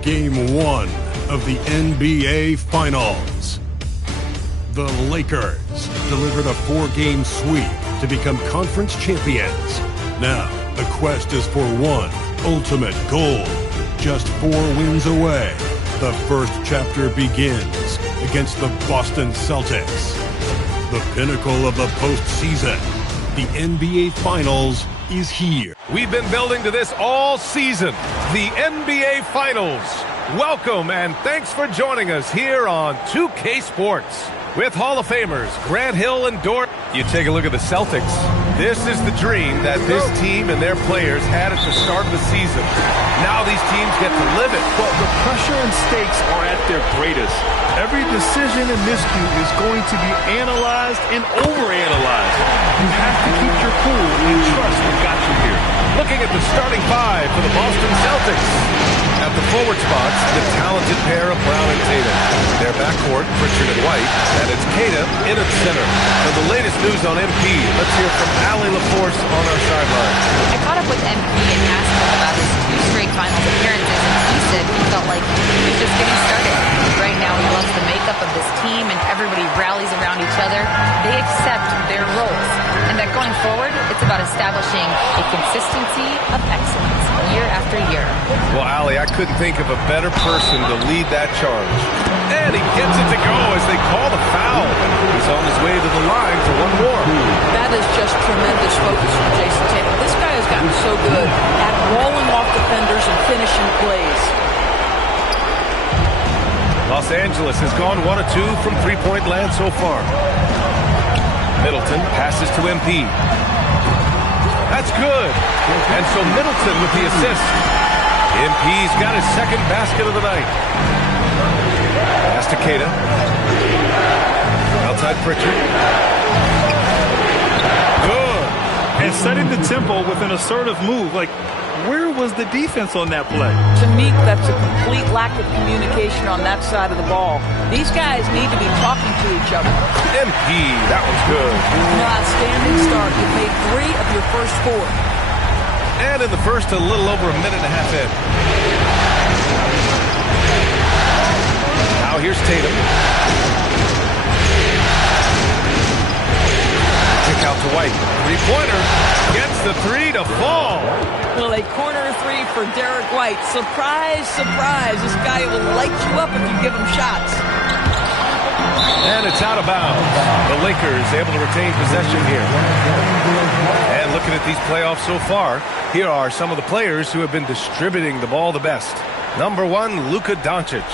Game 1 of the NBA Finals. The Lakers delivered a 4-game sweep to become conference champions. Now, the quest is for one ultimate goal. Just 4 wins away. The first chapter begins against the Boston Celtics. The pinnacle of the postseason. The NBA Finals is here. We've been building to this all season. The NBA Finals. Welcome and thanks for joining us here on 2K Sports. With Hall of Famers Grant Hill and Dort. You take a look at the Celtics. This is the dream that this team and their players had at the start of the season. Now these teams get to live it. Well, the pressure and stakes are at their greatest. Every decision and miscue is going to be analyzed and overanalyzed. You have to keep your cool and trust what got you here. Looking at the starting 5 for the Boston Celtics. At the forward spots, the talented pair of Brown and Tatum. Their backcourt, Pritchard and White, and it's Tatum in at center. For the latest news on MP, let's hear from Allie LaForce on our sideline. I caught up with MP and asked him about his 2 straight finals appearances, and he said he felt like he was just getting started. Right now, he loves the makeup of this team, and everybody rallies around each other. They accept their roles, and that going forward, it's about establishing a consistency of excellence year after year. Well, Allie, I couldn't think of a better person to lead that charge. And he gets it to go as they call the foul. He's on his way to the line for one more. That is just tremendous focus from Jason Tatum. This guy has gotten so good at rolling off defenders and finishing plays. Los Angeles has gone 1 of 2 from three-point land so far. Middleton passes to MP. That's good. And so Middleton with the assist. MP's got his second basket of the night. Pass to Keita. Outside Pritchard. Good. And setting the tempo with an assertive move. Like, where was the defense on that play? To me, that's a complete lack of communication on that side of the ball. These guys need to be talking to each other. MP, that one's good. An outstanding start. You've made 3 of your first 4. And in the first, a little over a minute and a half in. Now here's Tatum. Kick out to White. 3-pointer. Gets the 3 to fall. Well, a corner 3 for Derek White. Surprise, surprise. This guy will light you up if you give him shots. And it's out of bounds. The Lakers able to retain possession here. And looking at these playoffs so far, here are some of the players who have been distributing the ball the best. Number 1, Luka Doncic.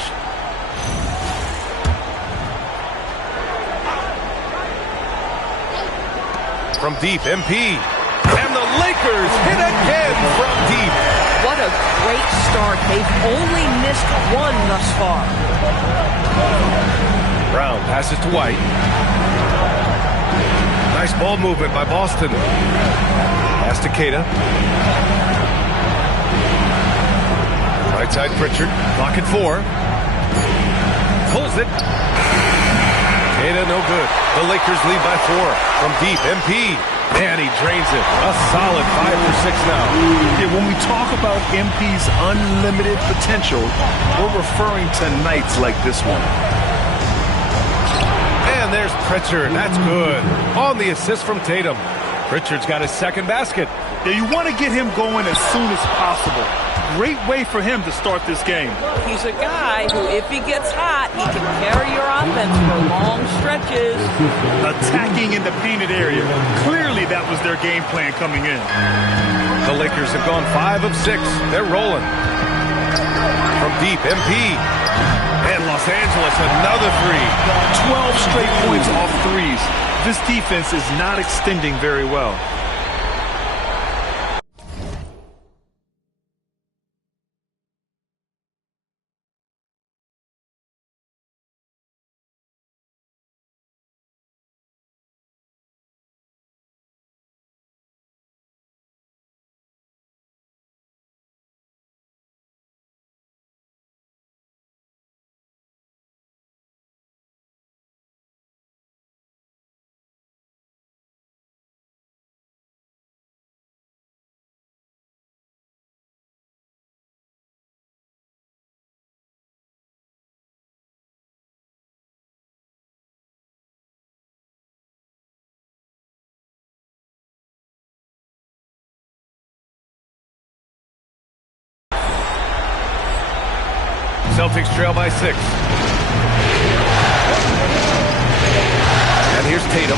From deep, MP. And the Lakers hit again from deep. What a great start. They've only missed 1 thus far. Brown passes to White. Nice ball movement by Boston. Pass to Keita. Right side Pritchard. Clock at 4. Pulls it. Keita no good. The Lakers lead by 4. From deep, MP. And he drains it. A solid 5 for 6 now. Yeah, when we talk about MP's unlimited potential, we're referring to nights like this one. And there's Pritchard. That's good. On the assist from Tatum. Pritchard's got his second basket. Yeah, you want to get him going as soon as possible. Great way for him to start this game. He's a guy who, if he gets hot, he can carry your offense for long stretches. Attacking in the painted area. Clearly that was their game plan coming in. The Lakers have gone 5 of 6. They're rolling. From deep, MP. And Los Angeles, another 3. 12 straight points off threes. This defense is not extending very well. Celtics trail by 6. And here's Tatum.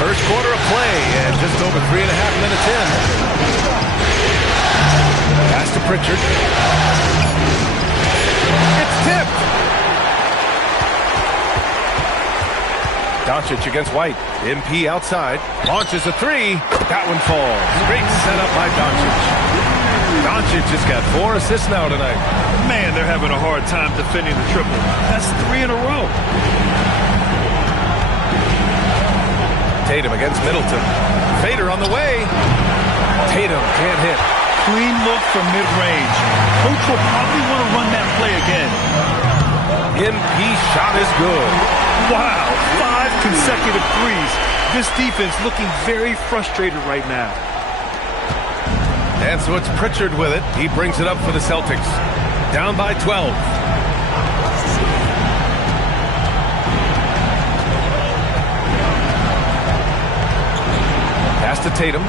First quarter of play, and just over 3.5 minutes in. Pass to Pritchard. It's tipped. Doncic against White. MP outside. Launches a 3. That one falls. Great setup by Doncic. Doncic has got 4 assists now tonight. Man, they're having a hard time defending the triple. That's 3 in a row. Tatum against Middleton. Fader on the way. Tatum can't hit. Clean look from mid-range. Coach will probably want to run that play again. MP shot is good. Wow, 5 consecutive threes. This defense looking very frustrated right now. And so it's Pritchard with it. He brings it up for the Celtics. Down by 12. Pass to Tatum.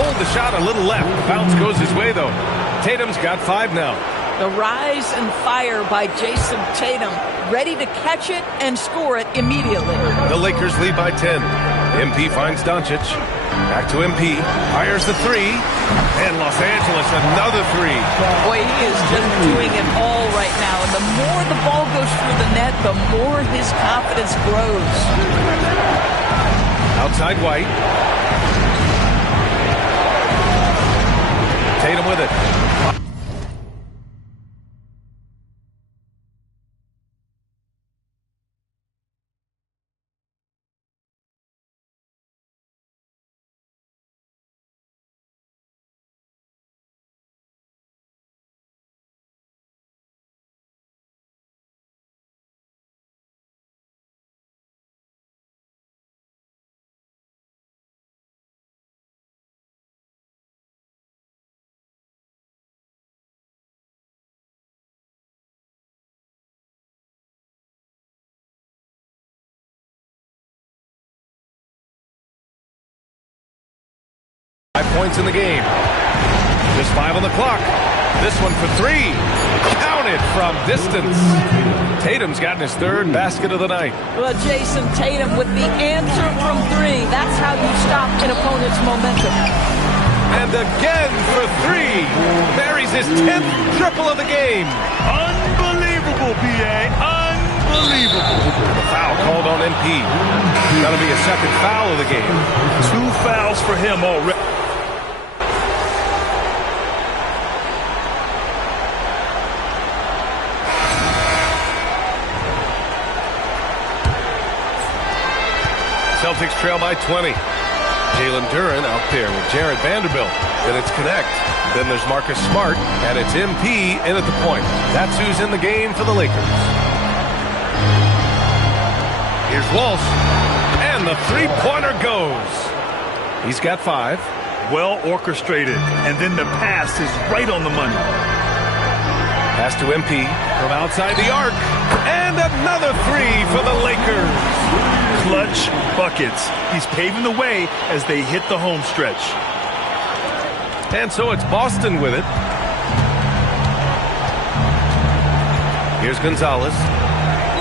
Pulled the shot a little left. Bounce goes his way, though. Tatum's got 5 now. The rise and fire by Jason Tatum, ready to catch it and score it immediately. The Lakers lead by 10. MP finds Doncic. Back to MP. Fires the 3. And Los Angeles another 3. Boy, he is just doing it all right now. And the more the ball goes through the net, the more his confidence grows. Outside White. Tatum with it. Points in the game. Just 5 on the clock. This one for 3. Counted from distance. Tatum's gotten his 3rd basket of the night. Well, Jason Tatum with the answer from 3. That's how you stop an opponent's momentum. And again for 3. Buries his 10th triple of the game. Unbelievable, B.A. Unbelievable. The foul called on MP. That'll be a 2nd foul of the game. 2 fouls for him already. Celtics trail by 20. Jalen Duren out there with Jared Vanderbilt. Then it's Connect. Then there's Marcus Smart. And it's MP in at the point. That's who's in the game for the Lakers. Here's Walsh. And the 3-pointer goes. He's got 5. Well orchestrated. And then the pass is right on the money. Pass to MP from outside the arc. And another 3 for the Lakers. Clutch buckets. He's paving the way as they hit the home stretch. And so it's Boston with it. Here's Gonzalez.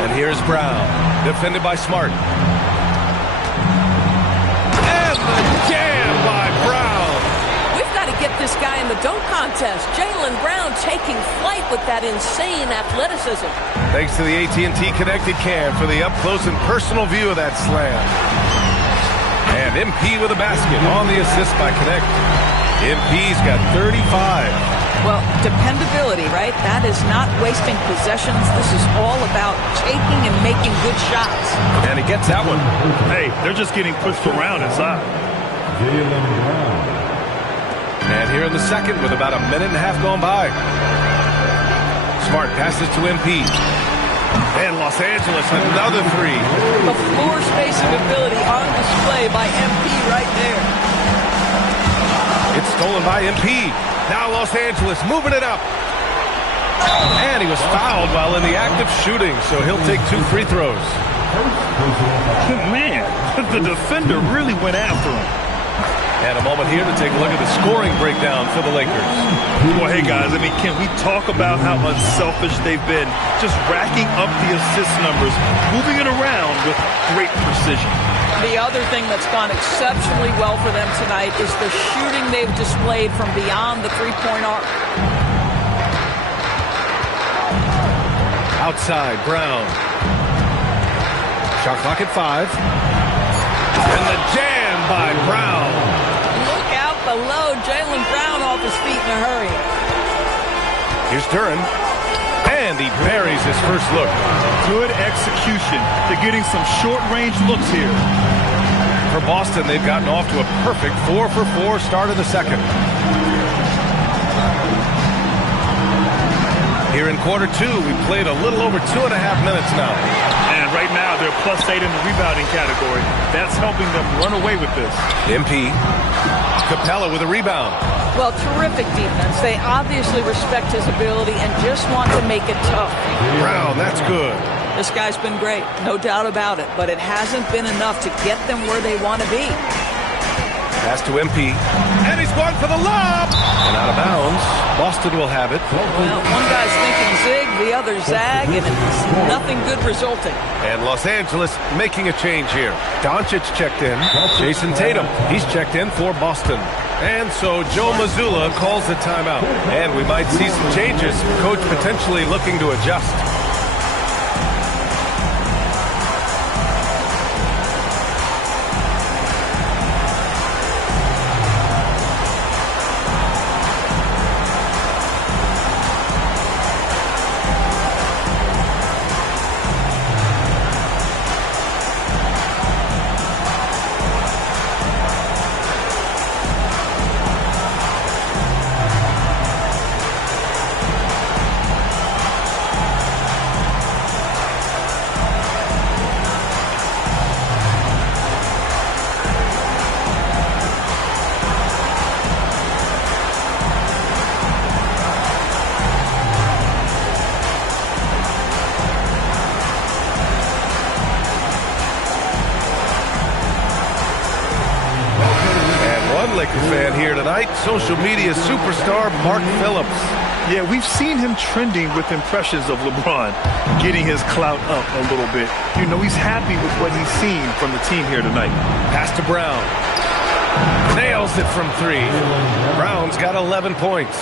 And here's Brown. Defended by Smart. And the jam by Brown. We've got to get this guy in the dunk contest. Jaylen Brown taking flight with that insane athleticism. Thanks to the AT&T Connected Cam for the up-close and personal view of that slam. And MP with a basket on the assist by Connect. MP's got 35. Well, dependability, right? That is not wasting possessions. This is all about taking and making good shots. And he gets that one. Hey, they're just getting pushed around inside. And here in the second with about a minute and a half gone by. Smart passes to MP. And Los Angeles, another 3. The floor spacing ability on display by MP right there. It's stolen by MP. Now Los Angeles moving it up. And he was fouled while in the act of shooting, so he'll take 2 free throws. Man, the defender really went after him. And a moment here to take a look at the scoring breakdown for the Lakers. Well, hey, guys, I mean, can we talk about how unselfish they've been? Just racking up the assist numbers, moving it around with great precision. The other thing that's gone exceptionally well for them tonight is the shooting they've displayed from beyond the three-point arc. Outside, Brown. Shot clock at 5. And the jam by Brown. Look out below. Jaylen Brown off his feet in a hurry. Here's Duren. And he buries his first look. Good execution. They're getting some short-range looks here. For Boston, they've gotten off to a perfect 4-for-4 start of the second. Here in quarter 2, we played a little over 2.5 minutes now. And right now, they're +8 in the rebounding category. That's helping them run away with this. MP. Capella with a rebound. Well, terrific defense. They obviously respect his ability and just want to make it tough. Brown, that's good. This guy's been great, no doubt about it, but it hasn't been enough to get them where they want to be. Pass to MP. And he's going for the lob. And out of bounds. Boston will have it. Well, one guy's thinking zig, the other zag, and it's nothing good resulting. And Los Angeles making a change here. Doncic checked in. Jason Tatum, he's checked in for Boston. And so Joe Mazzulla calls the timeout. And we might see some changes. Coach potentially looking to adjust. Lakers fan here tonight, social media superstar Mark Phillips. Yeah, we've seen him trending with impressions of LeBron, getting his clout up a little bit. You know, he's happy with what he's seen from the team here tonight. Pass to Brown. Nails it from 3. Brown's got 11 points.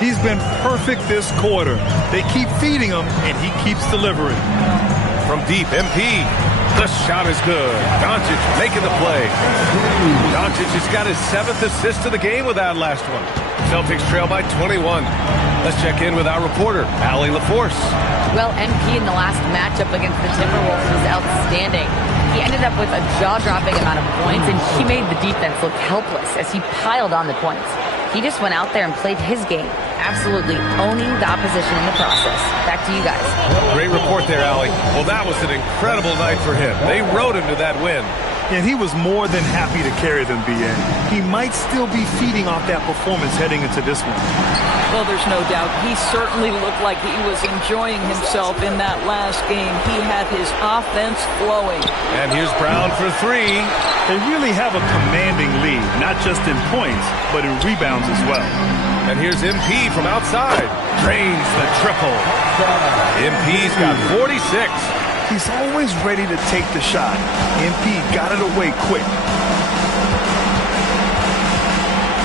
He's been perfect this quarter. They keep feeding him, and he keeps delivering. From deep, MP. The shot is good. Doncic making the play. Doncic has got his 7th assist of the game with that last one. Celtics trail by 21. Let's check in with our reporter, Allie LaForce. Well, MP in the last matchup against the Timberwolves was outstanding. He ended up with a jaw-dropping amount of points, and he made the defense look helpless as he piled on the points. He just went out there and played his game, absolutely owning the opposition in the process. Back to you guys. Great report there, Allie. Well, that was an incredible night for him. They rode him to that win. And he was more than happy to carry them, B.A. He might still be feeding off that performance heading into this one. Well, there's no doubt. He certainly looked like he was enjoying himself in that last game. He had his offense flowing. And here's Brown for 3. They really have a commanding lead, not just in points, but in rebounds as well. And here's MP from outside. Drains the triple. MP's got 46. He's always ready to take the shot. MP got it away quick.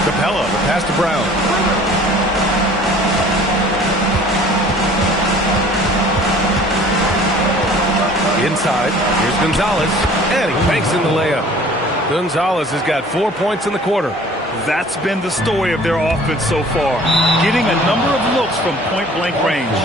Capella, the pass to Brown. Inside, here's Gonzalez, and he banks in the layup. Gonzalez has got 4 points in the quarter. That's been the story of their offense so far, getting a number of looks from point-blank range.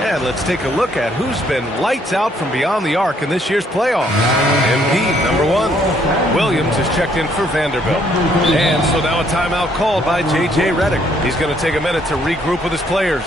And let's take a look at who's been lights out from beyond the arc in this year's playoffs. MP, number 1. Williams has checked in for Vanderbilt. And so now a timeout called by J.J. Redick. He's going to take a minute to regroup with his players.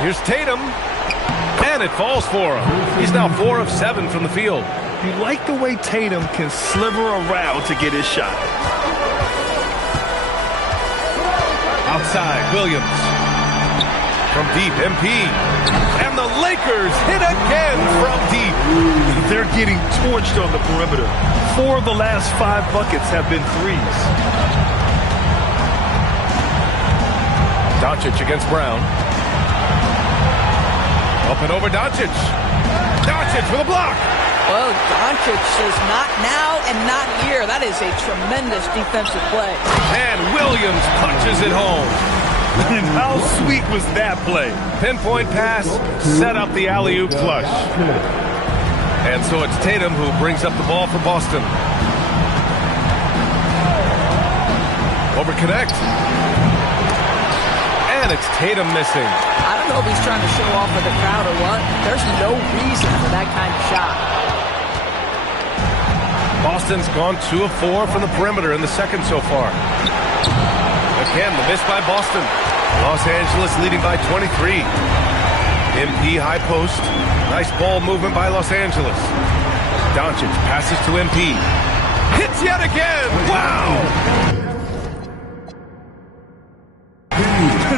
Here's Tatum, and it falls for him. He's now 4 of 7 from the field. You like the way Tatum can sliver around to get his shot. Outside, Williams. From deep, MP. And the Lakers hit again from deep. They're getting torched on the perimeter. 4 of the last 5 buckets have been threes. Doncic against Brown. Up and over Doncic. Doncic with a block. Well, Doncic says not now and not here. That is a tremendous defensive play. And Williams punches it home. And how sweet was that play? Pinpoint pass, set up the alley-oop flush. And so it's Tatum who brings up the ball for Boston. Over connect. And it's Tatum missing. I don't know if he's trying to show off for the crowd or what. There's no reason for that kind of shot. Boston's gone 2 of 4 from the perimeter in the second so far. Again, the miss by Boston. Los Angeles leading by 23. MP high post. Nice ball movement by Los Angeles. Doncic passes to MP. Hits yet again. Wow!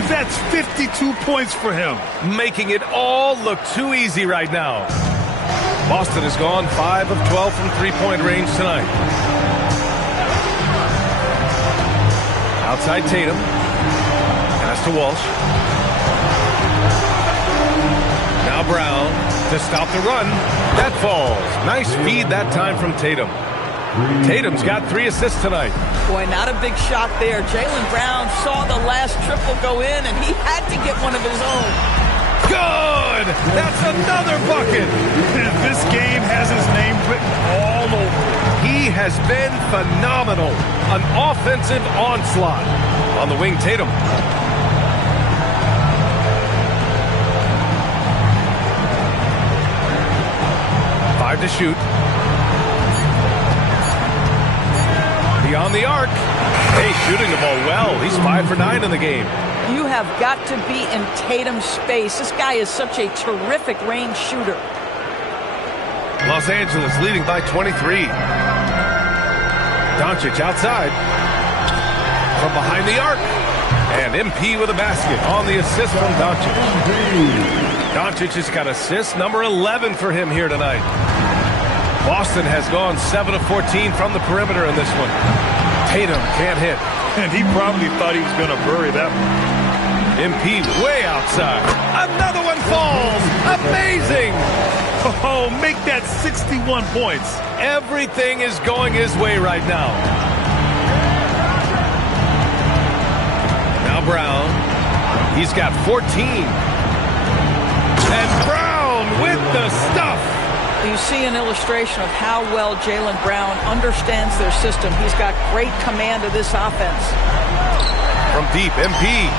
That's 52 points for him. Making it all look too easy right now. Boston has gone 5 of 12 from three-point range tonight. Outside Tatum. Pass to Walsh. Now Brown to stop the run. That falls. Nice feed that time from Tatum. Tatum's got 3 assists tonight. Boy, not a big shot there. Jaylen Brown saw the last triple go in, and he had to get one of his own. Good! That's another bucket! This game has his name written all over it. He has been phenomenal. An offensive onslaught. On the wing, Tatum. Five to shoot. Beyond the arc. Hey, shooting the ball well. He's 5 for 9 in the game. You have got to be in Tatum's space. This guy is such a terrific range shooter. Los Angeles leading by 23. Doncic outside. From behind the arc. And MP with a basket on the assist from Doncic. Doncic has got assist number 11 for him here tonight. Boston has gone 7 of 14 from the perimeter in this one. Tatum can't hit. And he probably thought he was going to bury that one. MP way outside. Another one falls. Amazing. Oh, make that 61 points. Everything is going his way right now. Now Brown. He's got 14. And Brown with the stuff. You see an illustration of how well Jaylen Brown understands their system. He's got great command of this offense. From deep, MP.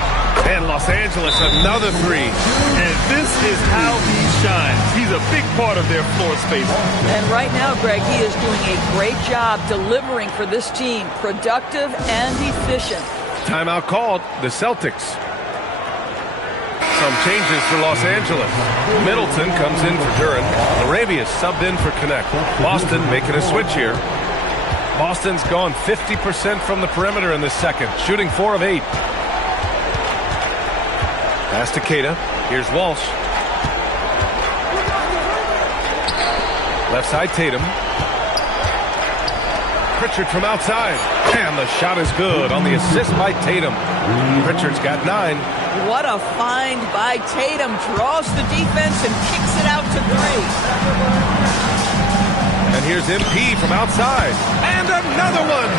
And Los Angeles, another 3. And this is how he shines. He's a big part of their floor space. And right now, Greg, he is doing a great job delivering for this team. Productive and efficient. Timeout called. The Celtics. Some changes for Los Angeles. Middleton comes in for Duran. Larabius subbed in for Connect. Boston making a switch here. Boston's gone 50% from the perimeter in this second, shooting 4 of 8. Pass to Queta. Here's Walsh. Left side Tatum. Pritchard from outside. And the shot is good on the assist by Tatum. Pritchard's got 9. What a find by Tatum. Draws the defense and kicks it out to 3. And here's MP from outside. And another one.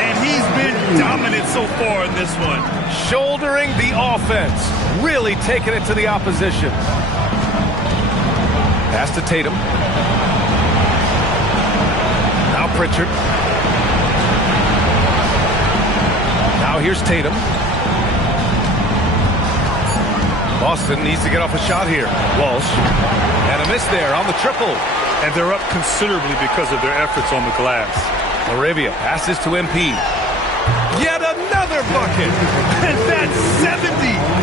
And he's been dominant so far in this one. Shouldering the offense. Really taking it to the opposition. Pass to Tatum. Now Pritchard. Now here's Tatum. Boston needs to get off a shot here. Walsh. And a miss there on the triple. And they're up considerably because of their efforts on the glass. Laravia passes to MP. Yet another bucket. And that's 70.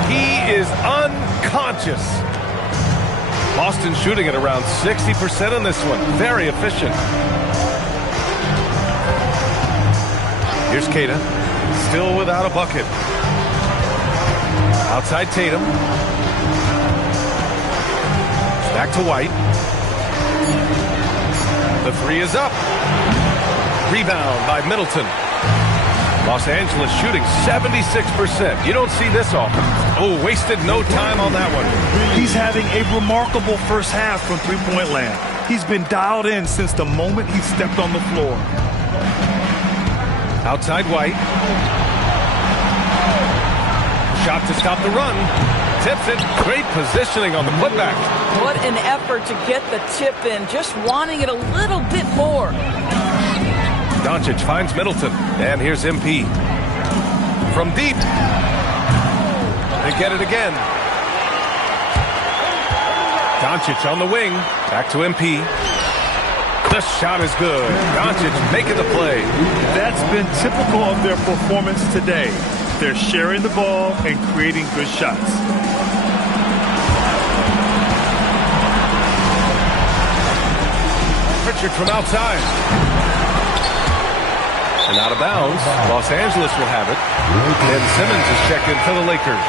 He is unconscious. Boston shooting at around 60% on this one. Very efficient. Here's Keita. Still without a bucket. Outside Tatum. Back to White. The three is up. Rebound by Middleton. Los Angeles shooting 76%. You don't see this often. Oh, wasted no time on that one. He's having a remarkable first half from three-point land. He's been dialed in since the moment he stepped on the floor. Outside White. Shot to stop the run. Tips it. Great positioning on the putback. What an effort to get the tip in. Just wanting it a little bit more. Doncic finds Middleton. And here's MP. From deep. They get it again. Doncic on the wing. Back to MP. The shot is good. Doncic making the play. That's been typical of their performance today. They're sharing the ball and creating good shots. Pritchard from outside. And out of bounds. Los Angeles will have it. And Simmons is checked in for the Lakers.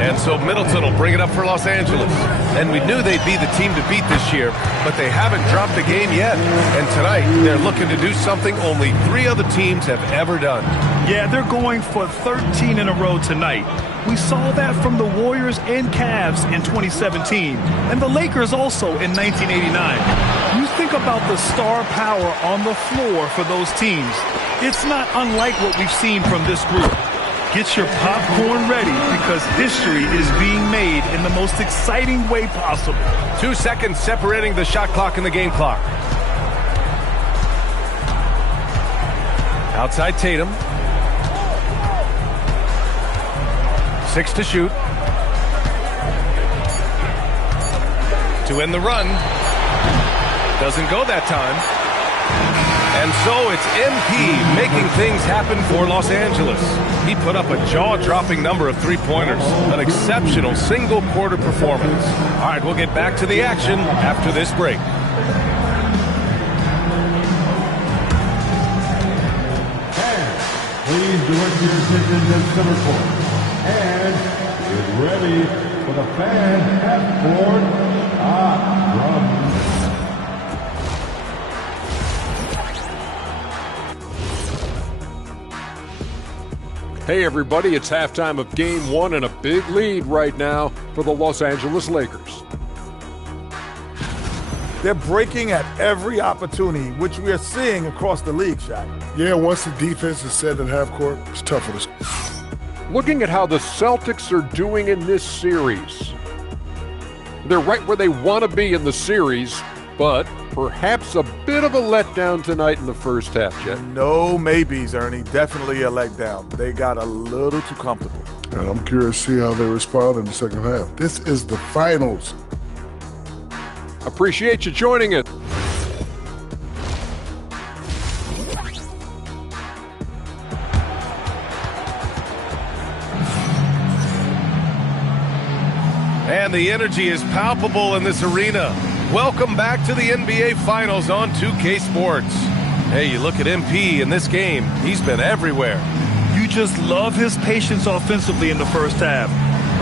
And so Middleton will bring it up for Los Angeles. And we knew they'd be the team to beat this year, but they haven't dropped a game yet. And tonight, they're looking to do something only 3 other teams have ever done. Yeah, they're going for 13 in a row tonight. We saw that from the Warriors and Cavs in 2017, and the Lakers also in 1989. You think about the star power on the floor for those teams. It's not unlike what we've seen from this group. Get your popcorn ready because history is being made in the most exciting way possible. 2 seconds separating the shot clock and the game clock. Outside Tatum. 6 to shoot. To end the run. Doesn't go that time. And so it's MP making things happen for Los Angeles. He put up a jaw-dropping number of three-pointers. An exceptional single-quarter performance. All right, we'll get back to the action after this break. Please direct your attention to center court. And get ready for the fan half-court shot. Hey everybody, it's halftime of Game 1 and a big lead right now for the Los Angeles Lakers. They're breaking at every opportunity, which we are seeing across the league, Shaq. Yeah, once the defense is set in half court, it's tough for us. Looking at how the Celtics are doing in this series. They're right where they want to be in the series, but perhaps a bit of a letdown tonight in the first half, Jet. No maybes, Ernie. Definitely a letdown. They got a little too comfortable. And I'm curious to see how they respond in the second half. This is the finals. Appreciate you joining us. And the energy is palpable in this arena. Welcome back to the NBA Finals on 2K Sports. Hey, you look at MP in this game, he's been everywhere. You just love his patience offensively in the first half.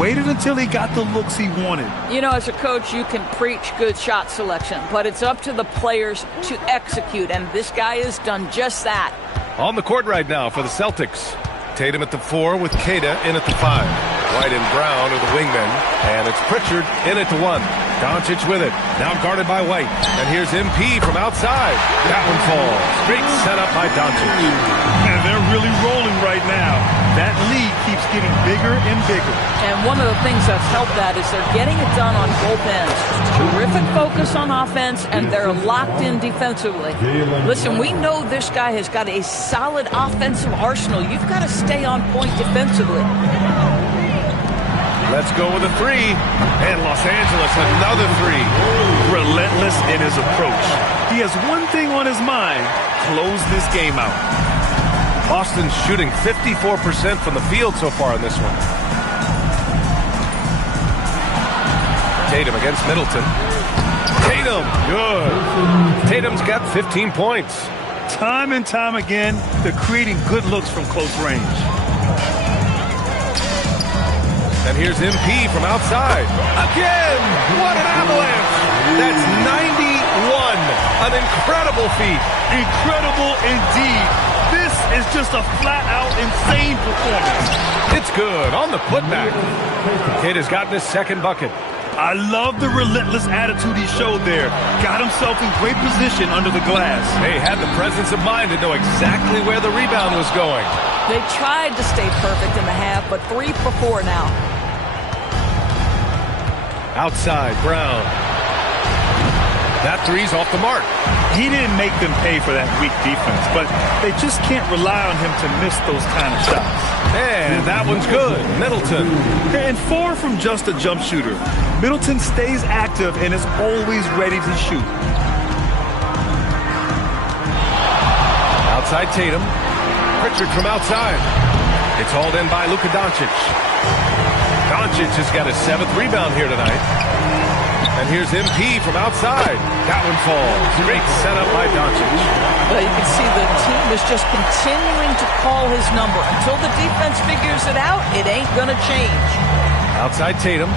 Waited until he got the looks he wanted. You know, as a coach, you can preach good shot selection, but it's up to the players to execute, and this guy has done just that. On the court right now for the Celtics. Tatum at the 4 with Keita in at the 5. White and Brown are the wingmen, and it's Pritchard in at the 1. Doncic with it, now guarded by White. And here's MP from outside. That one falls. Great setup by Doncic. And they're really rolling right now. That lead keeps getting bigger and bigger. And one of the things that's helped that is they're getting it done on both ends. Terrific focus on offense, and they're locked in defensively. Listen, we know this guy has got a solid offensive arsenal. You've got to stay on point defensively. Let's go with a three. And Los Angeles, another three. Relentless in his approach. He has one thing on his mind: close this game out. Boston's shooting 54% from the field so far in this one. Tatum against Middleton. Tatum, good. Tatum's got 15 points. Time and time again, they're creating good looks from close range. And here's MP from outside. Again! What an avalanche! That's 91. An incredible feat. Incredible indeed. This is just a flat-out insane performance. It's good on the putback. Kid has gotten his second bucket. I love the relentless attitude he showed there. Got himself in great position under the glass. They had the presence of mind to know exactly where the rebound was going. They tried to stay perfect in the half, but 3 for 4 now. Outside, Brown. That three's off the mark. He didn't make them pay for that weak defense, but they just can't rely on him to miss those kind of shots. And that one's good. Middleton. And far from just a jump shooter, Middleton stays active and is always ready to shoot. Outside Tatum. Pritchard from outside. It's hauled in by Luka Doncic. Doncic has got his 7th rebound here tonight. And here's MP from outside. That one falls. Great setup by Doncic. Well, you can see the team is just continuing to call his number. Until the defense figures it out, it ain't going to change. Outside Tatum.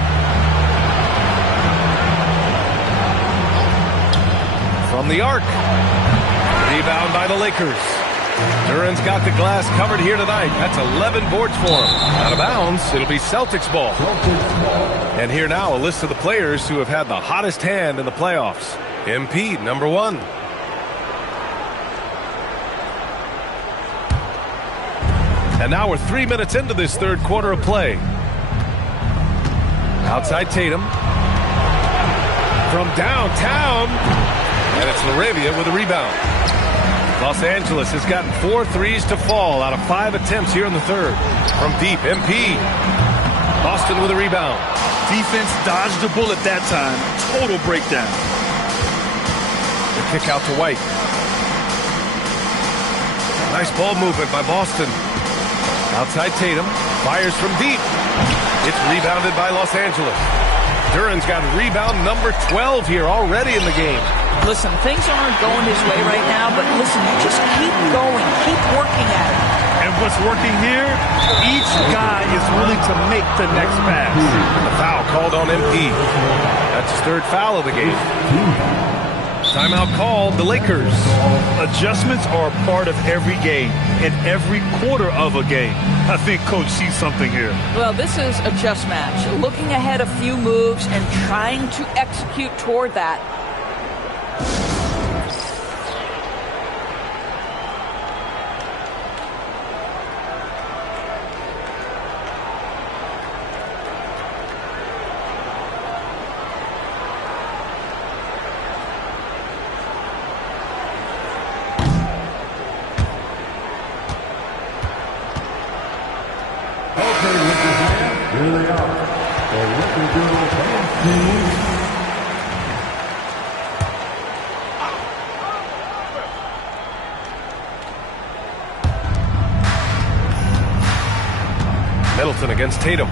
From the arc. Rebound by the Lakers. Duran's got the glass covered here tonight. That's 11 boards for him. Out of bounds, it'll be Celtics ball. And here now, a list of the players who have had the hottest hand in the playoffs. MP, number 1. And now we're 3 minutes into this third quarter of play. Outside Tatum. From downtown. And it's Laravia with a rebound. Los Angeles has gotten 4 threes to fall out of 5 attempts here in the third. From deep, MP. Boston with a rebound. Defense dodged the bullet that time. Total breakdown. The kick out to White. Nice ball movement by Boston. Outside Tatum. Fires from deep. It's rebounded by Los Angeles. Duran's got rebound number 12 here already in the game. Listen, things aren't going his way right now, but listen, you just keep going, keep working at it. And what's working here? Each guy is willing to make the next pass. A foul called on MP. That's his 3rd foul of the game. Timeout called, the Lakers. Adjustments are a part of every game and every quarter of a game. I think Coach sees something here. Well, this is a chess match. Looking ahead a few moves and trying to execute toward that. Middleton against Tatum.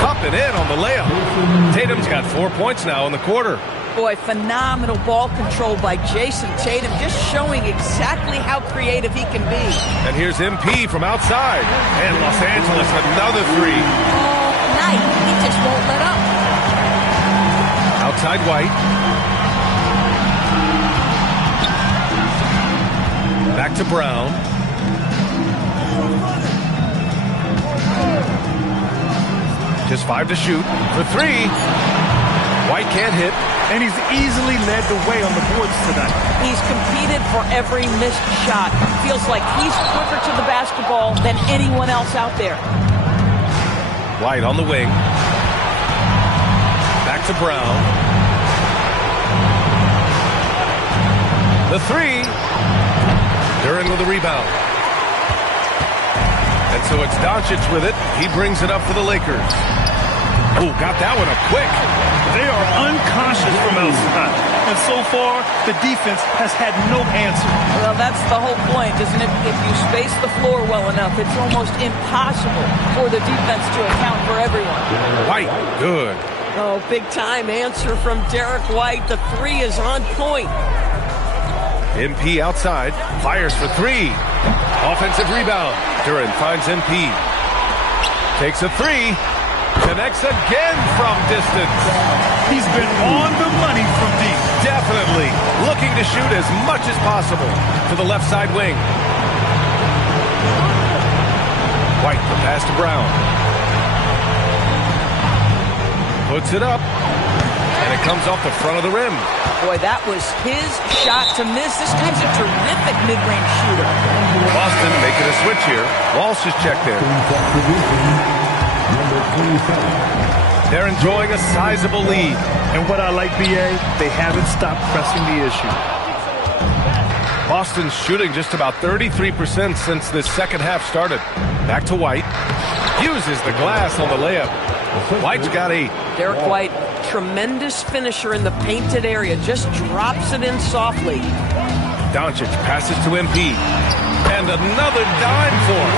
Up and in on the layup. Tatum's got 4 points now in the quarter. Boy, phenomenal ball control by Jason Tatum, just showing exactly how creative he can be. And here's MP from outside. And Los Angeles, another three. All night, he just won't let up. Outside White. Back to Brown. Just 5 to shoot. For 3. White can't hit. And he's easily led the way on the boards tonight. He's competed for every missed shot. Feels like he's quicker to the basketball than anyone else out there. White on the wing. Back to Brown. The three. Duren with the rebound. And so it's Doncic with it. He brings it up for the Lakers. Oh, got that one up quick. They are unconscious from outside. And so far, the defense has had no answer. Well, that's the whole point, isn't it? If you space the floor well enough, it's almost impossible for the defense to account for everyone. White, good. Oh, big-time answer from Derek White. The three is on point. MP outside, fires for three. Offensive rebound. Duren finds MP. Takes a three. Connects again from distance. He's been on the money from deep. Definitely. Looking to shoot as much as possible to the left side wing. White, the pass to Brown. Puts it up. And it comes off the front of the rim. Boy, that was his shot to miss. This guy's a terrific mid-range shooter. Boston making a switch here. Walsh is checked in. They're enjoying a sizable lead. And what I like, B.A., they haven't stopped pressing the issue. Boston's shooting just about 33% since this second half started. Back to White. Uses the glass on the layup. White's got 8. Derek White, tremendous finisher in the painted area. Just drops it in softly. Doncic passes to MP. And another dime for him.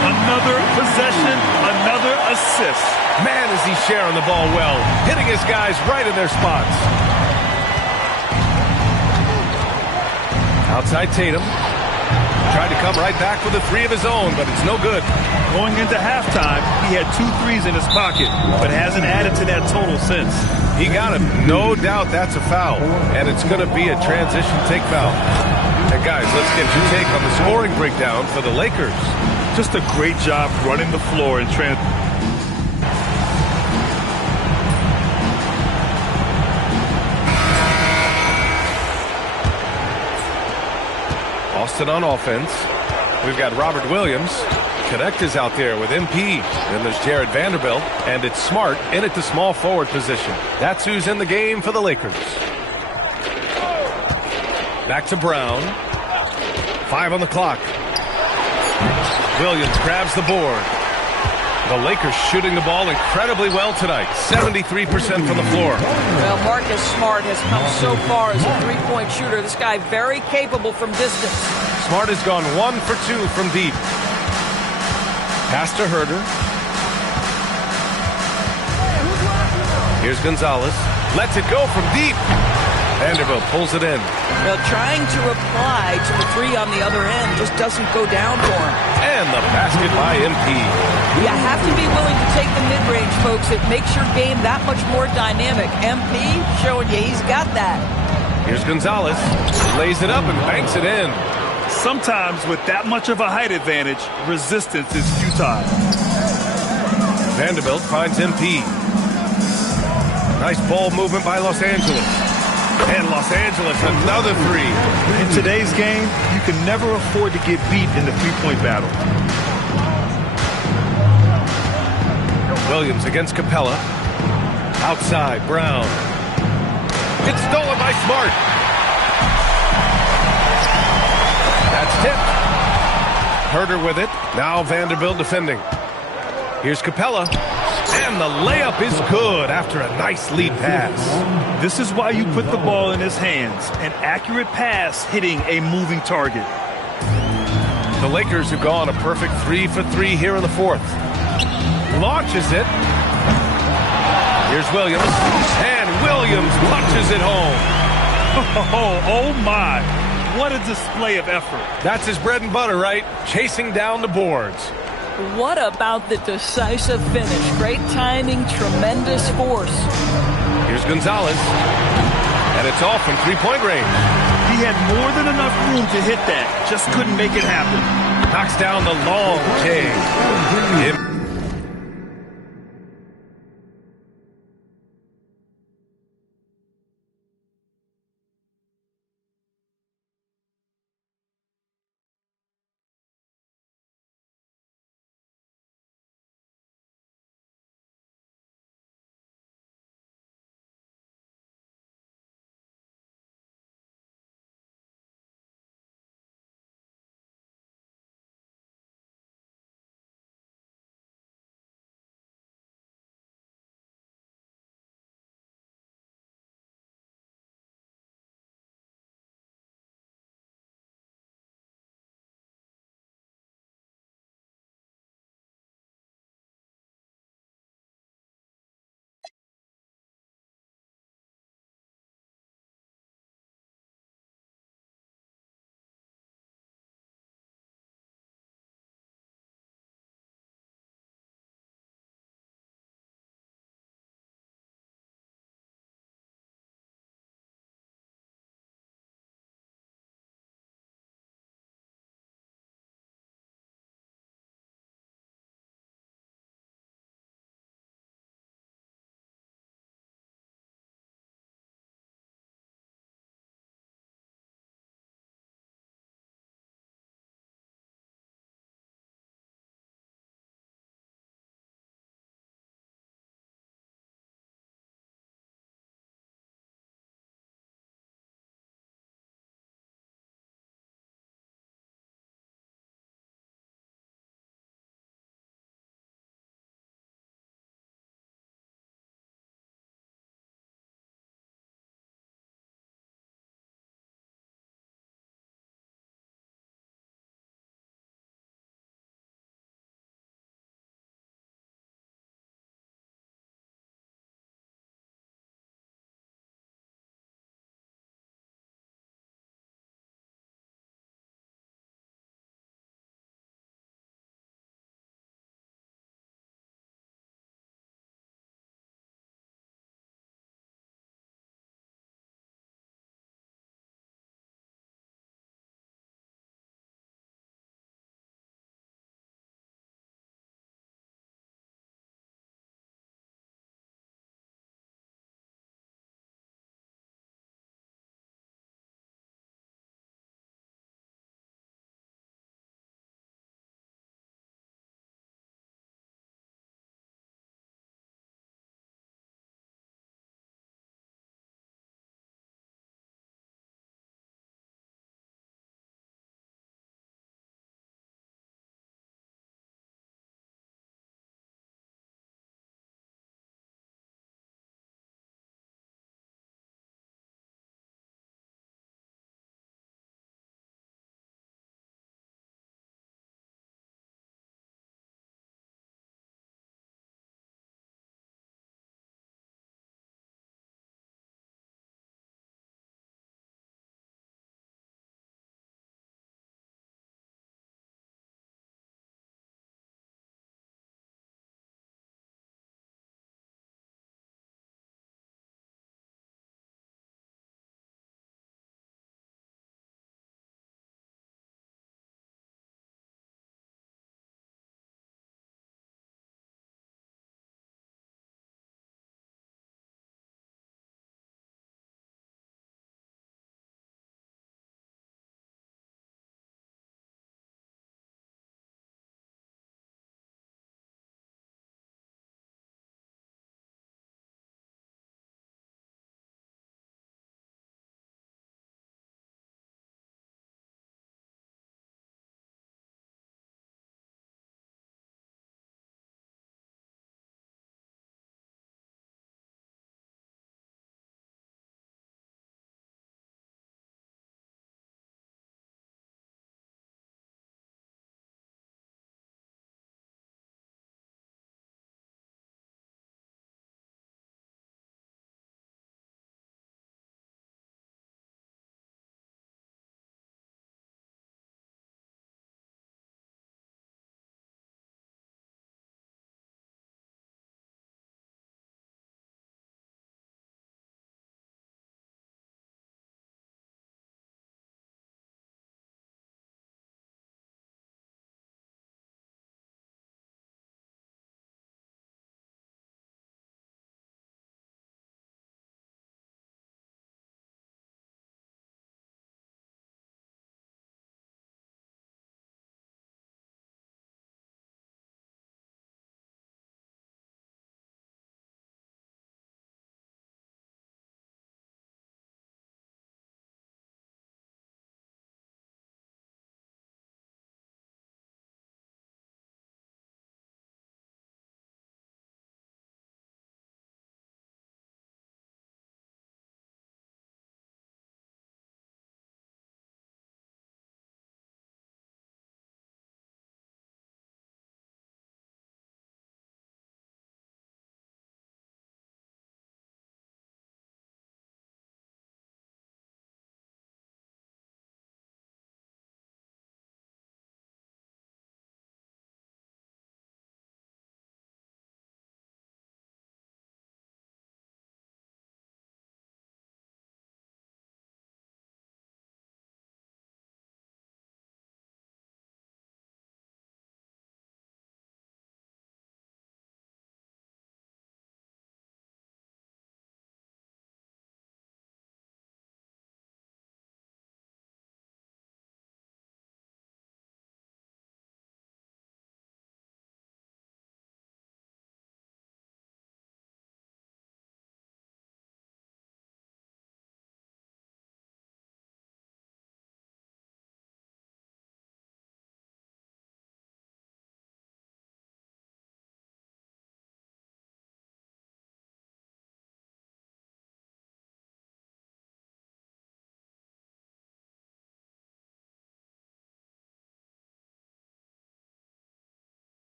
Another possession, another assist. Man, is he sharing the ball well. Hitting his guys right in their spots. Outside Tatum. Tried to come right back with a three of his own, but it's no good. Going into halftime, he had 2 threes in his pocket, but hasn't added to that total since. He got him. No doubt that's a foul, and it's going to be a transition take foul. And guys, let's get your take on the scoring breakdown for the Lakers. Just a great job running the floor and Austin on offense. We've got Robert Williams. Connect is out there with MP. Then there's Jared Vanderbilt. And it's Smart in at the small forward position. That's who's in the game for the Lakers. Back to Brown. 5 on the clock. Williams grabs the board. The Lakers shooting the ball incredibly well tonight. 73% from the floor. Well, Marcus Smart has come so far as a three-point shooter. This guy very capable from distance. Smart has gone 1 for 2 from deep. Pass to Herter. Here's Gonzalez. Lets it go from deep. Vanderbilt pulls it in. Well, trying to reply to the three on the other end just doesn't go down for him. And the basket by MP. You have to be willing to take the mid-range, folks. It makes your game that much more dynamic. MP showing you he's got that. Here's Gonzalez. Lays it up and banks it in. Sometimes with that much of a height advantage, resistance is futile. Vanderbilt finds MP. Nice ball movement by Los Angeles. And Los Angeles, another three. In today's game, you can never afford to get beat in the three-point battle. Williams against Capella. Outside, Brown. It's stolen by Smart. That's tipped. Herter with it. Now Vanderbilt defending. Here's Capella. And the layup is good after a nice lead pass. This is why you put the ball in his hands. An accurate pass hitting a moving target. The Lakers have gone a perfect 3 for 3 here in the fourth. Launches it. Here's Williams. And Williams punches it home. Oh my. What a display of effort. That's his bread and butter, right? Chasing down the boards. What about the decisive finish? Great timing, tremendous force. Here's Gonzalez. And it's off from three-point range. He had more than enough room to hit that. Just couldn't make it happen. Knocks down the long J.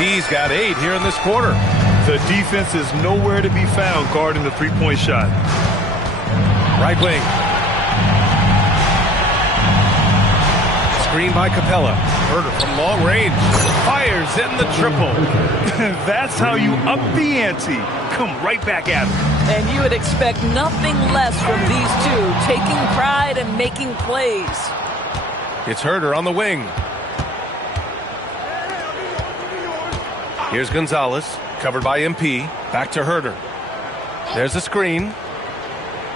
MP's got 8 here in this quarter. The defense is nowhere to be found guarding the three-point shot. Right wing. Screen by Capella. Herder from long range. Fires in the triple. That's how you up the ante. Come right back at him. And you would expect nothing less from these two, taking pride and making plays. It's Herder on the wing. Here's Gonzalez, covered by MP. Back to Herder. There's the screen.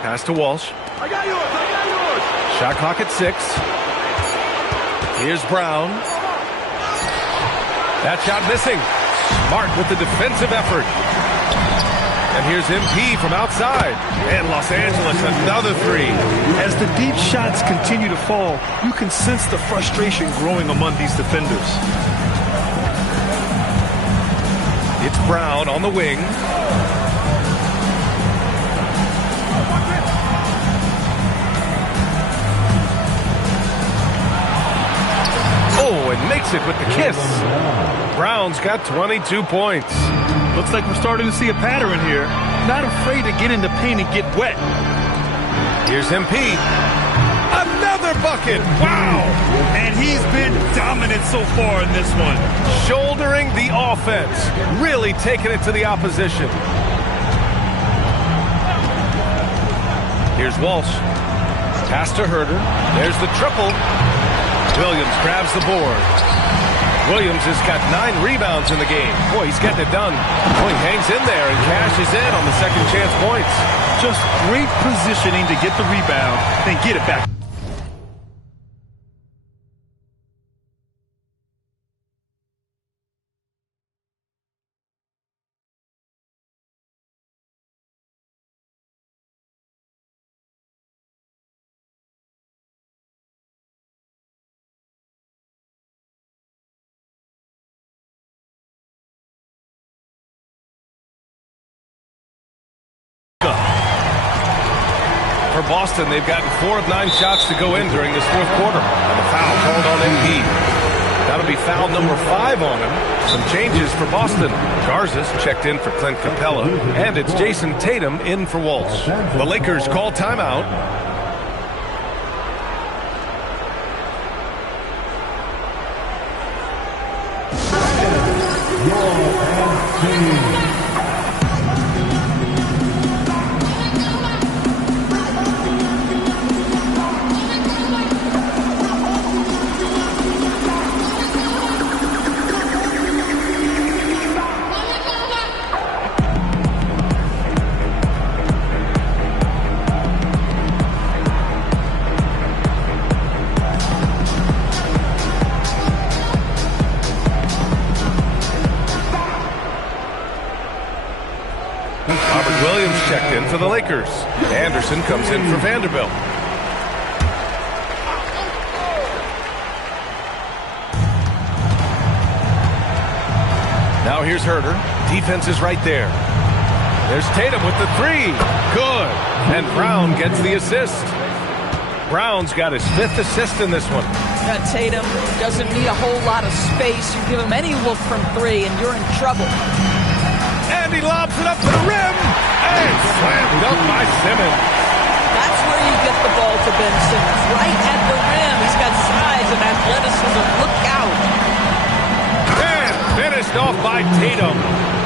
Pass to Walsh. I got yours. Shot clock at 6. Here's Brown. That shot missing. Smart with the defensive effort. And here's MP from outside. And Los Angeles, another 3. As the deep shots continue to fall, you can sense the frustration growing among these defenders. It's Brown on the wing. Oh, and makes it with the kiss. Brown's got 22 points. Looks like we're starting to see a pattern here. Not afraid to get in the paint and get wet. Here's MP. Another bucket. Wow. And he's been dominant so far in this one. Shouldering the offense. Really taking it to the opposition. Here's Walsh. Pass to Herder. There's the triple. Williams grabs the board. Williams has got 9 rebounds in the game. Boy, he's getting it done. Boy, he hangs in there and cashes in on the second chance points. Just great positioning to get the rebound and get it back. For Boston, they've gotten 4 of 9 shots to go in during this fourth quarter. And the foul called on MP. That'll be foul number 5 on him. Some changes for Boston. Garza's checked in for Clint Capella. And it's Jason Tatum in for Walsh. The Lakers call timeout. Williams checked in for the Lakers. Anderson comes in for Vanderbilt. Now here's Herder. Defense is right there. There's Tatum with the 3. Good. And Brown gets the assist. Brown's got his 5th assist in this one. Tatum doesn't need a whole lot of space. You give him any look from 3 and you're in trouble. And he lobs it up to the rim. And slammed up by Simmons. That's where you get the ball to Ben Simmons. Right at the rim. He's got size and athleticism. Look out. And finished off by Tatum.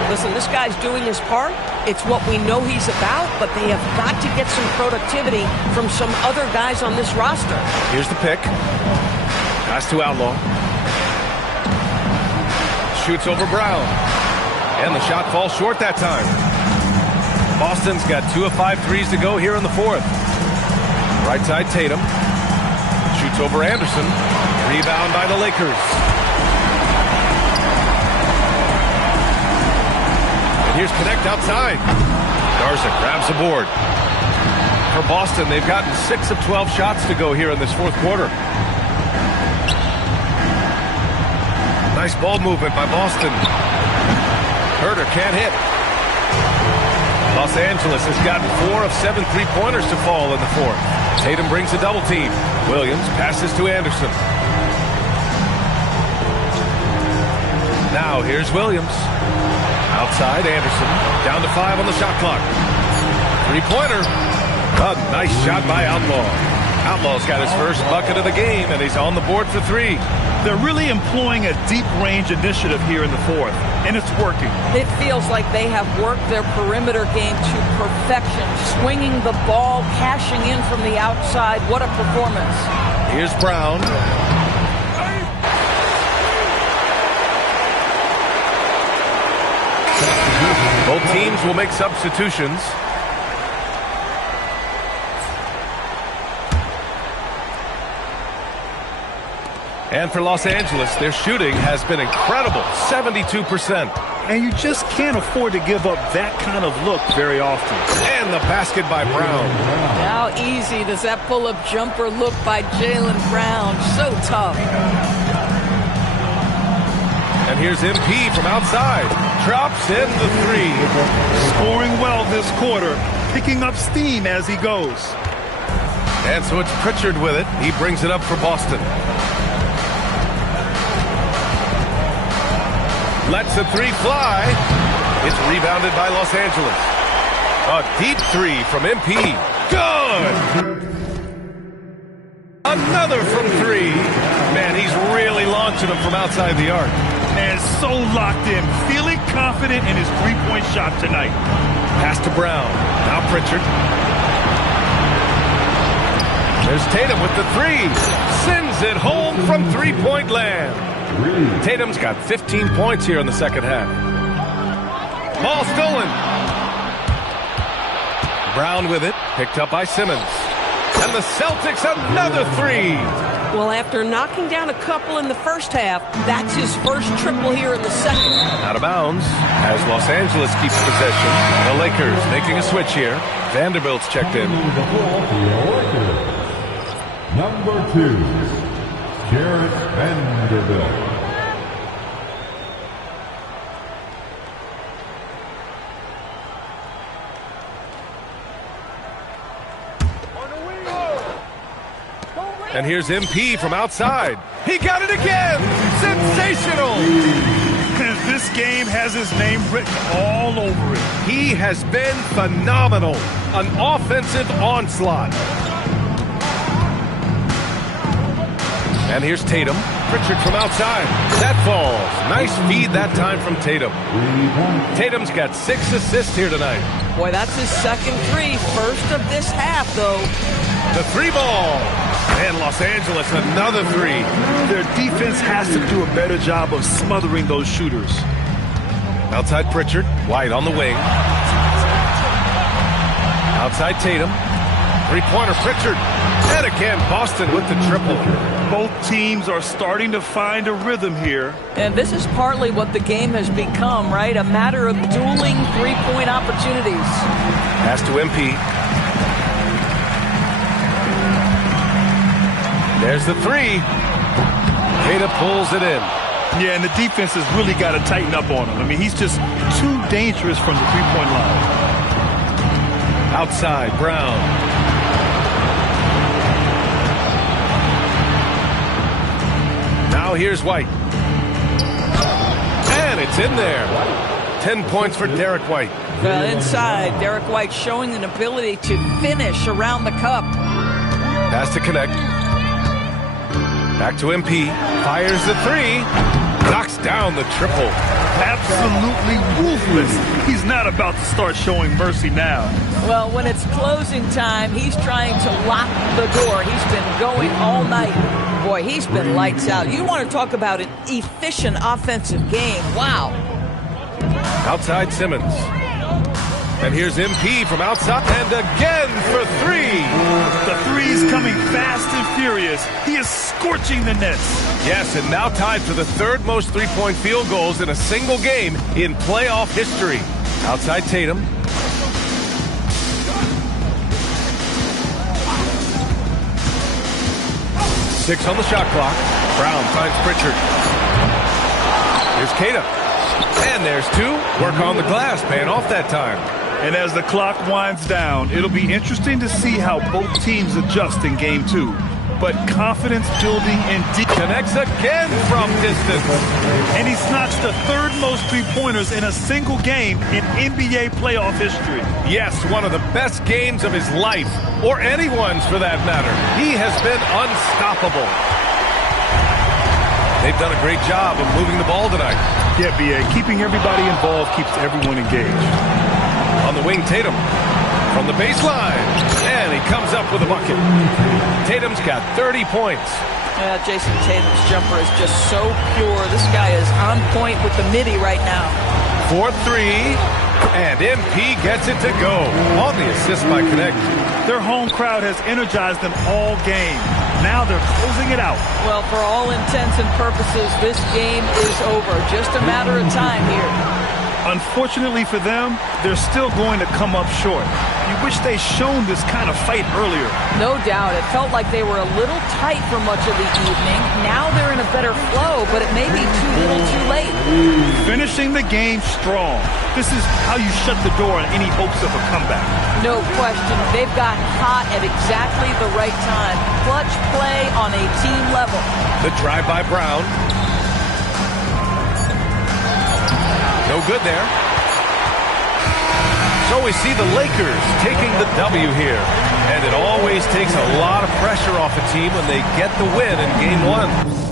Listen, this guy's doing his part. It's what we know he's about, but they have got to get some productivity from some other guys on this roster. Here's the pick. Pass to Outlaw. Shoots over Brown. And the shot falls short that time. Boston's got 2 of 5 threes to go here in the fourth. Right side Tatum. Shoots over Anderson. Rebound by the Lakers. And here's Connect outside. Garza grabs the board. For Boston, they've gotten 6 of 12 shots to go here in this fourth quarter. Nice ball movement by Boston. Herder can't hit. Los Angeles has gotten 4 of 7 3-pointers to fall in the fourth. Tatum brings a double team. Williams passes to Anderson. Now here's Williams. Outside Anderson. Down to 5 on the shot clock. Three-pointer. A nice shot by Outlaw. Outlaw's got his first bucket of the game, and he's on the board for 3. They're really employing a deep range initiative here in the fourth, and it's working. It feels like they have worked their perimeter game to perfection, swinging the ball, cashing in from the outside. What a performance. Here's Brown. Both teams will make substitutions. And for Los Angeles, their shooting has been incredible, 72%. And you just can't afford to give up that kind of look very often. And the basket by Brown. How easy does that pull-up jumper look by Jaylen Brown? So tough. And here's MP from outside. Drops in the 3. Scoring well this quarter, picking up steam as he goes. And so it's Pritchard with it. He brings it up for Boston. Lets the 3 fly. It's rebounded by Los Angeles. A deep 3 from MP. Good! Another from 3. Man, he's really launching them from outside the arc. And so locked in, feeling confident in his three-point shot tonight. Pass to Brown. Now Pritchard. There's Tatum with the 3. Sends it home from three-point land. Tatum's got 15 points here in the second half. Ball stolen. Brown with it. Picked up by Simmons. And the Celtics another 3. Well, after knocking down a couple in the first half, that's his first triple here in the second. Out of bounds as Los Angeles keeps possession. The Lakers making a switch here. Vanderbilt's checked in. Number 2, Jarrett Vanderbilt. And here's MP from outside. He got it again! Sensational! This game has his name written all over it. He has been phenomenal. An offensive onslaught. And here's Tatum. Pritchard from outside. That falls. Nice feed that time from Tatum. Tatum's got 6 assists here tonight. Boy, that's his second 3. First of this half, though. The 3 ball. And Los Angeles, another 3. Their defense has to do a better job of smothering those shooters. Outside Pritchard. White on the wing. Outside Tatum. Three-pointer Pritchard. And again, Boston with the triple. Both teams are starting to find a rhythm here. And this is partly what the game has become, right? A matter of dueling three-point opportunities. Pass to MP. There's the 3. Tatum pulls it in. Yeah, and the defense has really got to tighten up on him. I mean, he's just too dangerous from the three-point line. Outside, Brown. Now here's White. And it's in there. 10 points for Derek White. Well, inside, Derek White showing an ability to finish around the cup. Pass to connect. Back to MP. Fires the 3. Knocks down the triple. Absolutely ruthless. He's not about to start showing mercy now. Well, when it's closing time, he's trying to lock the door. He's been going all night. Boy, he's been lights out. You want to talk about an efficient offensive game. Wow. Outside Simmons. And here's MP from outside. And again for 3. The 3's coming fast and furious. He is scorching the nets. Yes, and now tied for the 3rd most three-point field goals in a single game in playoff history. Outside Tatum. Six on the shot clock. Brown finds Pritchard. Here's Tatum. And there's 2. Work on the glass, paying off that time. And as the clock winds down, it'll be interesting to see how both teams adjust in game 2. but confidence building and deep. Connects again from distance. And he's notched the third most three-pointers in a single game in NBA playoff history. Yes, one of the best games of his life, or anyone's for that matter. He has been unstoppable. They've done a great job of moving the ball tonight. Yeah, B.A., keeping everybody involved keeps everyone engaged. On the wing, Tatum. From the baseline. And he comes up with a bucket. Tatum's got 30 points. Yeah, Jason Tatum's jumper is just so pure. This guy is on point with the midi right now. 4-3. And MP gets it to go. On the assist by Connect. Their home crowd has energized them all game. Now they're closing it out. Well, for all intents and purposes, this game is over. Just a matter of time here. Unfortunately for them, they're still going to come up short. You wish they'd shown this kind of fight earlier. No doubt. It felt like they were a little tight for much of the evening. Now they're in a better flow, but it may be too little too late. Finishing the game strong. This is how you shut the door on any hopes of a comeback. No question. They've gotten hot at exactly the right time. Clutch play on a team level. The drive by Brown. No good there. So we see the Lakers taking the W here. And it always takes a lot of pressure off a team when they get the win in Game 1.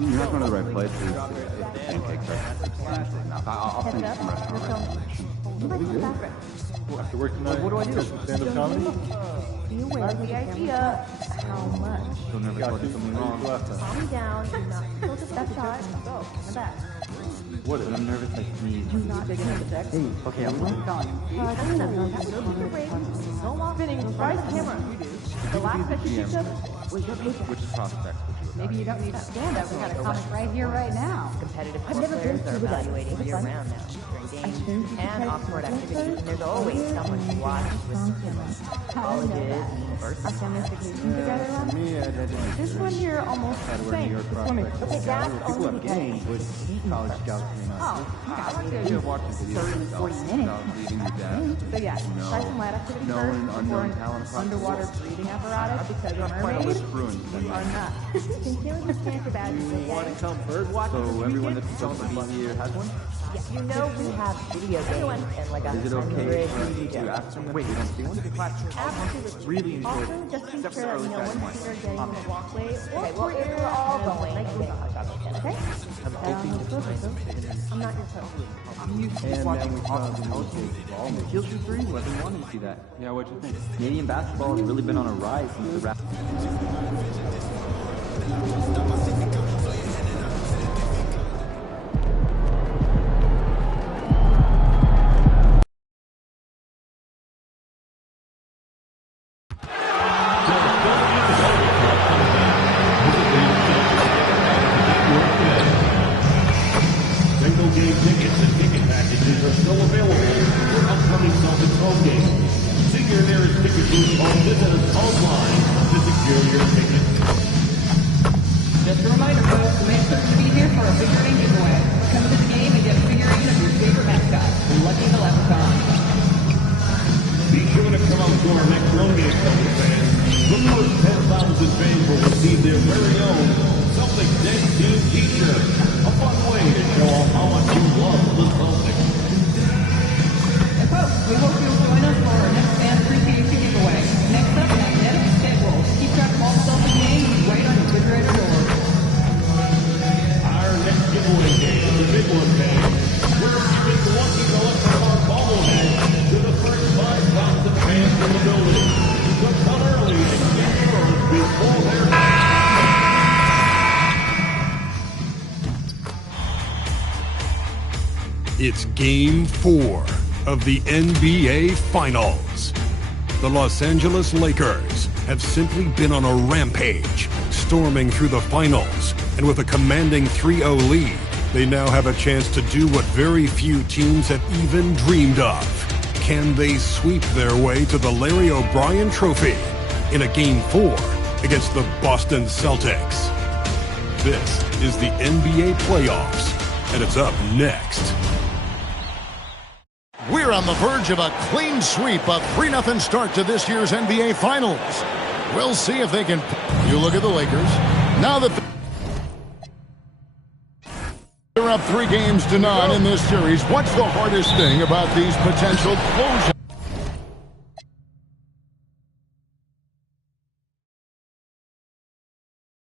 You're not going to the right place. Pancakes are. I'll send you some restaurant. After work tonight, what do I do? Stand-up comedy? You win the idea. How much? Don't never tell you something wrong. Calm down. You're not supposed to step shot. Go. In the back. What is? I'm nervous. I sneeze. Do not dig into the text. Hey, okay, I'm not calling. Go off spinning right the camera. The last picture you took was your paycheck. Which prospect would you Maybe you don't need to stand up. We got a comic right here, right now. Competitive players are evaluating year-round now during games and off-court activities. And there's always someone to watch with colleges and universities. This one here almost the same. Okay, that's People have games with college scouts. You're watching videos 30, 40 minutes. leaving your desk. So yeah, try some light activity first before an underwater breathing apparatus because a mermaid, you are not. Concealing the cancer badge is okay. So everyone that's supposed to be here has one? Yeah, you know we have video games and like Is it okay to ask them? Wait, you don't see one? Really enjoyed Also, it. just make sure that no one's considered getting in the walkway or Okay, well, if we're all going, okay? I'm not your coach. And then we talked about ball. Field shoot 3, whether you want to see that. Yeah, what do you think? Canadian basketball has really been on a rise since the Raptors. Single-game tickets and ticket packages are still available for upcoming Celtics home games. See your nearest ticket booth or visit us online to secure your ticket. Just a reminder, folks, to make sure to be here for a figurine giveaway. Come to the game and get a figurine of your favorite mascot, Lucky the Leprechaun. Be sure to come out to our next home game, Celtics fans. The first 10,000 fans will receive their very own Celtics Day Team t-shirt. A fun way to show off how much you love the Celtics. And folks, we hope you'll join us for our next fan appreciation giveaway. It's Game 4 of the NBA Finals. The Los Angeles Lakers have simply been on a rampage, storming through the finals, and with a commanding 3-0 lead, they now have a chance to do what very few teams have even dreamed of. Can they sweep their way to the Larry O'Brien Trophy in a Game 4 against the Boston Celtics? This is the NBA playoffs, and it's up next. We're on the verge of a clean sweep, a 3-0 start to this year's NBA Finals. We'll see if they can. You look at the Lakers. Now that they're up 3-0 in this series, what's the hardest thing about these potential closeout